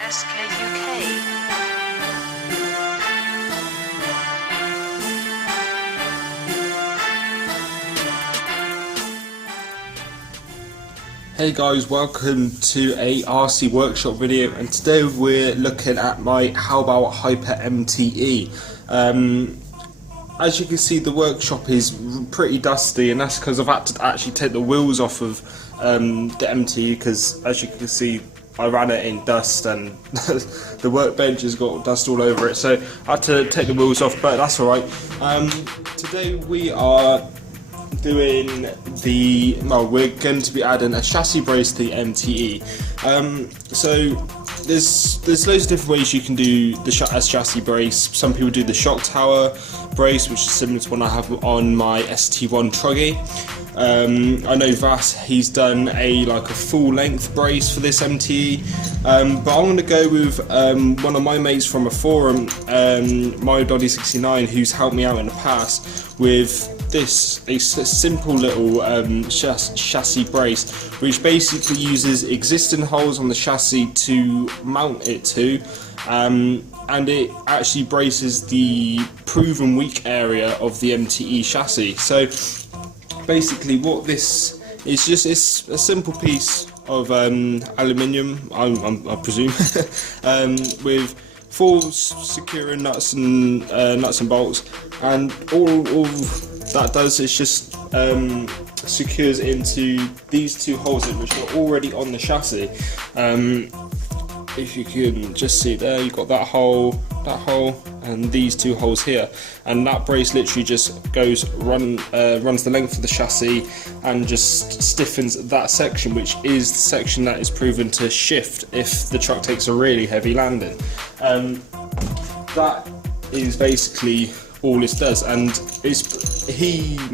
SKUK. Hey guys, welcome to a RC workshop video, and today we're looking at my HoBao Hyper MTE. As you can see, the workshop is pretty dusty, and that's because I've had to actually take the wheels off of the MTE, because as you can see I ran it in dust and the workbench has got dust all over it, so I had to take the wheels off, but that's alright. Today we are doing we're going to be adding a chassis brace to the MTE. So there's loads of different ways you can do the chassis brace. Some people do the shock tower brace, which is similar to one I have on my ST1 Truggy. I know Vass, he's done a full length brace for this MTE, but I'm going to go with one of my mates from a forum, MyDoddy69, who's helped me out in the past with a simple little chassis brace, which basically uses existing holes on the chassis to mount it to, and it actually braces the proven weak area of the MTE chassis. So basically what this is, it's a simple piece of aluminium, I presume, with 4 securing nuts and bolts, and all that does is just secures into these 2 holes which are already on the chassis. If you can just see there, you've got that hole, and these 2 holes here, and that brace literally just runs the length of the chassis and just stiffens that section, which is the section that is proven to shift if the truck takes a really heavy landing. That is basically all this does, and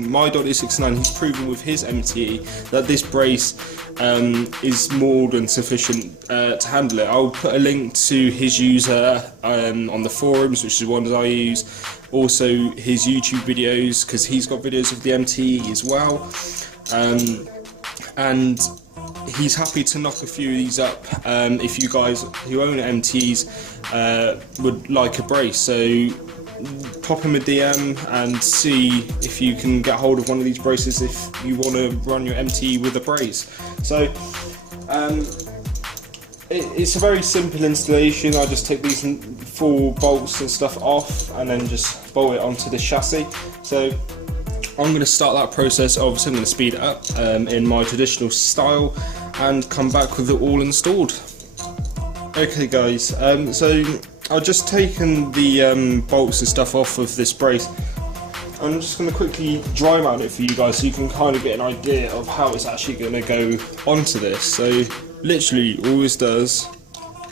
MyDoddy69, he's proven with his MTE that this brace is more than sufficient to handle it. I'll put a link to his user on the forums, which is one that I use, also his YouTube videos, because he's got videos of the MTE as well, and he's happy to knock a few of these up if you guys who own MTEs would like a brace. So pop him a DM and see if you can get hold of one of these braces if you want to run your MTE with a brace. So it's a very simple installation. I just take these 4 bolts and stuff off and then just bolt it onto the chassis. So I'm going to start that process. Obviously I'm going to speed it up in my traditional style and come back with it all installed. Okay guys, so I've just taken the bolts and stuff off of this brace. I'm just going to quickly dry mount it for you guys so you can kind of get an idea of how it's actually going to go onto this. So literally all this does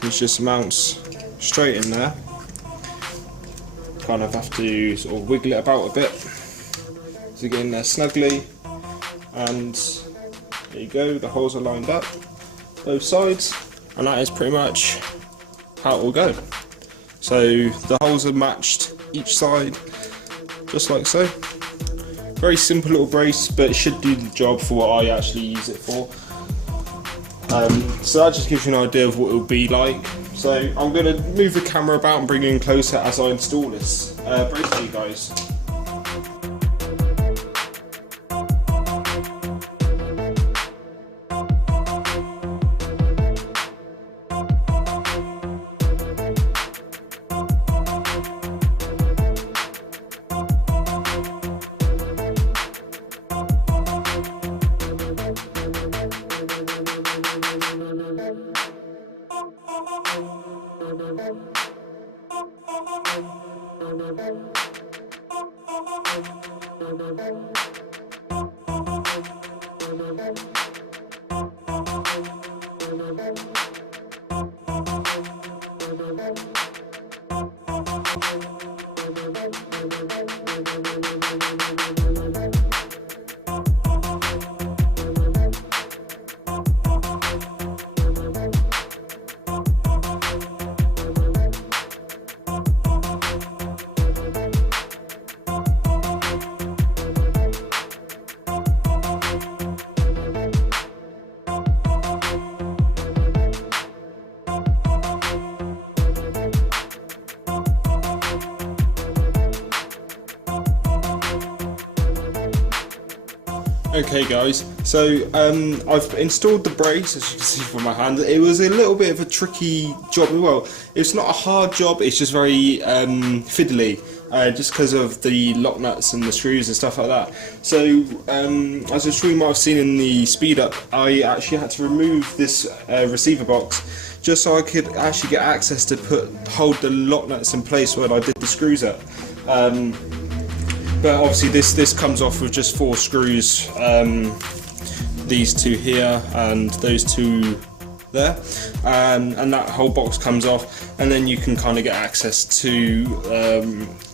is just mounts straight in there. Kind of have to sort of wiggle it about a bit to get in there snugly, and there you go, the holes are lined up both sides, and that is pretty much how it will go. So the holes are matched each side, just like so. Very simple little brace, but it should do the job for what I actually use it for. So that just gives you an idea of what it will be like. So I'm going to move the camera about and bring you in closer as I install this brace for you guys. Okay guys, so I've installed the brace, as you can see from my hand. It was a little bit of a tricky job. Well, it's not a hard job, it's just very fiddly, just because of the lock nuts and the screws and stuff like that. So as I'm sure you might have seen in the speed up, I actually had to remove this receiver box just so I could actually get access to hold the lock nuts in place when I did the screws up. But obviously this comes off with just 4 screws, these 2 here and those 2 there, and that whole box comes off, and then you can kind of get access to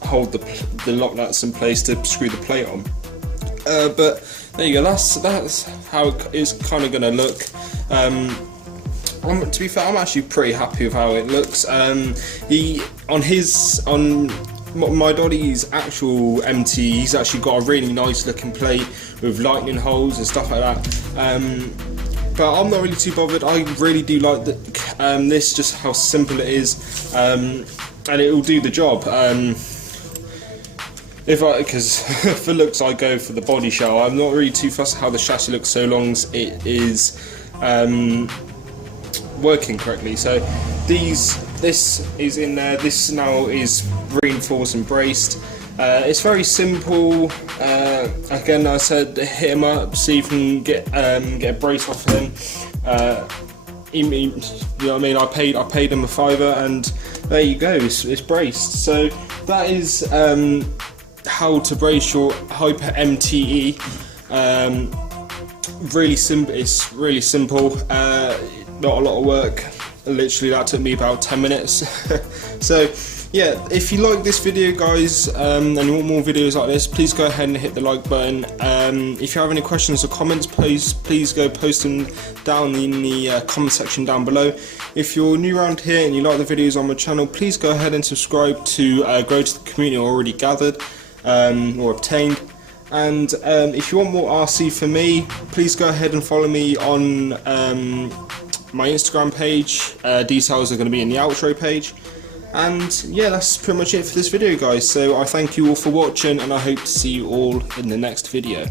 hold the lock nuts in place to screw the plate on. But there you go, that's how it's kind of going to look. To be fair, I'm actually pretty happy with how it looks. On my Doddy's actual MTE, he's actually got a really nice looking plate with lightning holes and stuff like that. But I'm not really too bothered. I really do like this, just how simple it is, and it will do the job. Because for looks I go for the body shell. I'm not really too fussed how the chassis looks so long as it is working correctly. So this is in there. This now is reinforced and braced. It's very simple. Again, I said hit him up, see if you can get a brace off him. You know what I mean? I paid him a £5, and there you go. It's braced. So that is how to brace your Hyper MTE. Really simple. It's really simple. Not a lot of work. Literally, that took me about 10 minutes. So yeah, if you like this video guys, and you want more videos like this, please go ahead and hit the like button. If you have any questions or comments, please go post them down in the comment section down below. If you're new around here and you like the videos on my channel, please go ahead and subscribe to grow to the community already gathered or obtained. And if you want more RC for me, please go ahead and follow me on my Instagram page. Details are going to be in the outro page. And yeah, that's pretty much it for this video guys. So I thank you all for watching, and I hope to see you all in the next video.